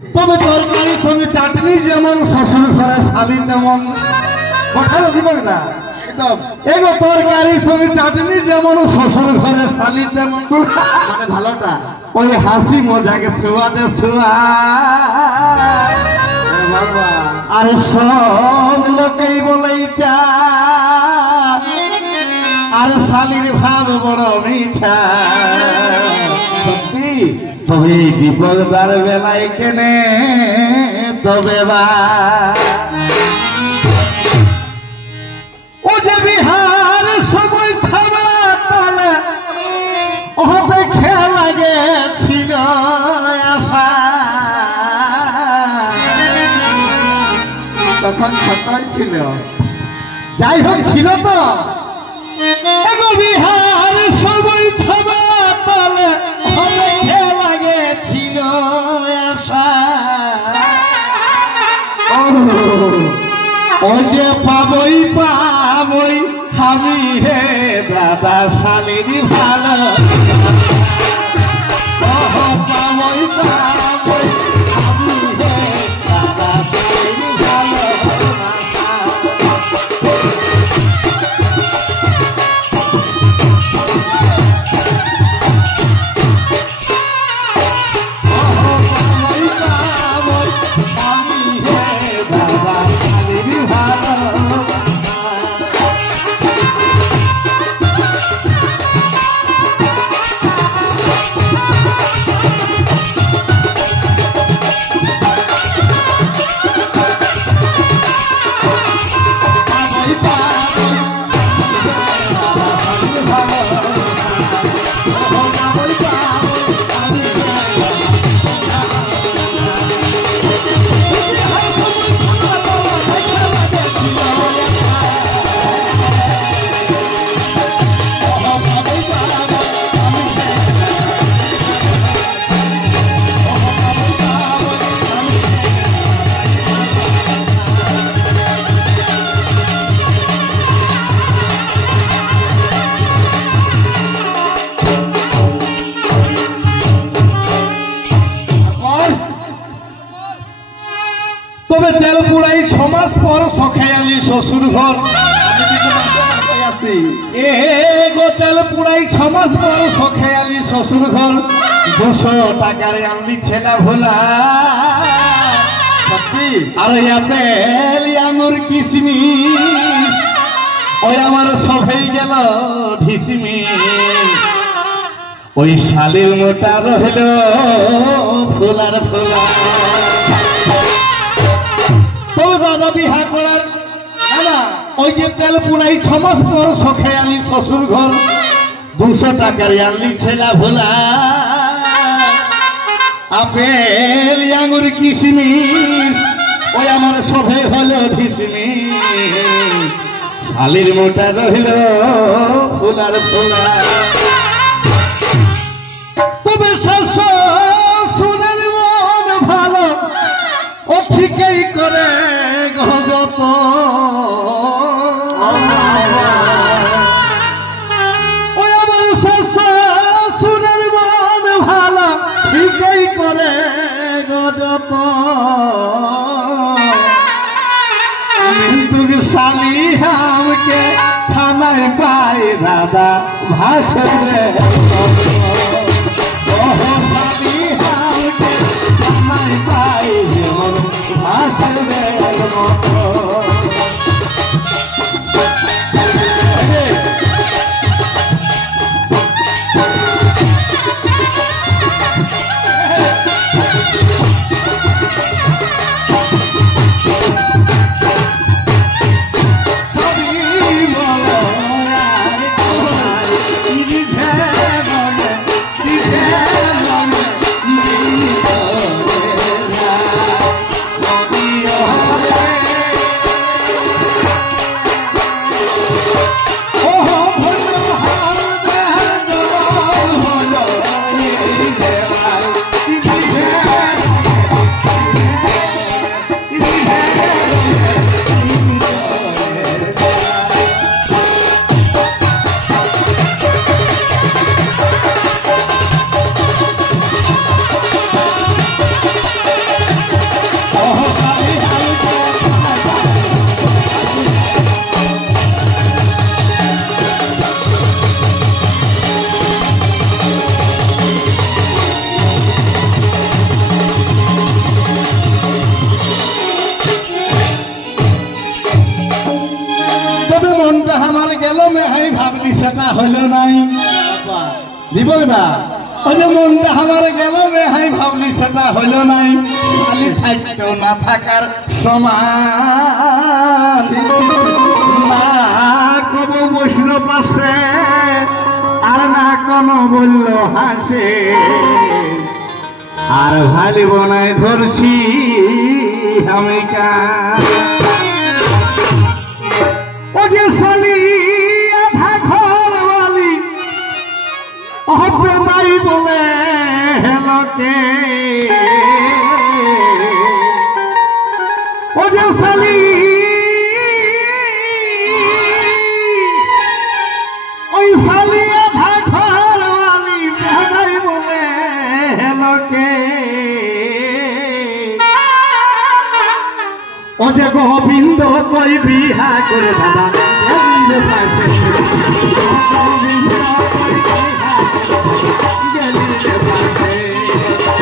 তবে তরকারির সঙ্গে চাটনি যেমন শ্বশুর ঘরে শালি তেমন কথাটা দিব না একদম এগো তরকারির সঙ্গে চাটনি যেমন শ্বশুর ঘরে শালি তেমন মানে ভালোটা ওই হাসি মজাকে সুয়াদে সুয়া আর সব লোকেই বলে এইটা আর শালির ভাব বড় মিঠা সত্যি তবে বিপদার বেলায় কেনে তবে বা ও যে বিহার সময় থামা তালে ওতে খেলা গেছিল আশা তখন ছোটই ছিল যাই হোক ছিল তো বিহার সময় থামা তালে ওতে খেলা গেছিল আশা ও যে পাবই পাবই আমি হে দাদা শালির ভালো পাবই পাবই আমি হে দাদা শালির ভালো তবে তেল পুড়াই 6 মাস পর সখে আলি শ্বশুর ঘর এ গো তেল পুড়াই 6 মাস পর সখে আলি শ্বশুর ঘর 200 টাকার আনলি ছেলা ভোলা আর আপেল আঙুর কিসমিস ওই আমার সবেই গেল ঢিসমিস ওই শালির মোটা রইল ফুলার ফুলা তবে দাদা বিহা করার না ওই যে তেল পুড়াই 6 মাস পর সখে আলি শ্বশুর ঘর 200 টাকার আনলি ছেলা ভোলা আপেল আঙুর কিসমিস ওই আমার সবে হলো ঢিসমিস শালির মোটা রইল ফুলার ফুলা তবে শ্বশুরের মন ভালো ও ঠিকই করে গজত ওই আমার শ্বশুরের মন ভালো ঠিকই করে গজত কিন্তু শালি আমাকে থানায় পাই দাদা ভাষণে মেহাই ভাবলি সেটা হইল নাই দীপক দা ওই যে মনটা আমার গেল মেহাই ভাবলি সেটা হইল নাই শালি থাকতেও না থাকার সমান না কব বসল পাশে আর না কোনো বলল হাসে আর ভালি বনায় ধরছি আমি ও যে শালি আধা ঘরওয়ালি অপ্রদাই বলে হেলকে ও যে শালি ওই শালি আধা ঘরওয়ালি বেহাই বলে হেলকে ও যে গোবিন্দ কই বিহা করে দাদা গেলিলে পাশে গেলিলে পাশে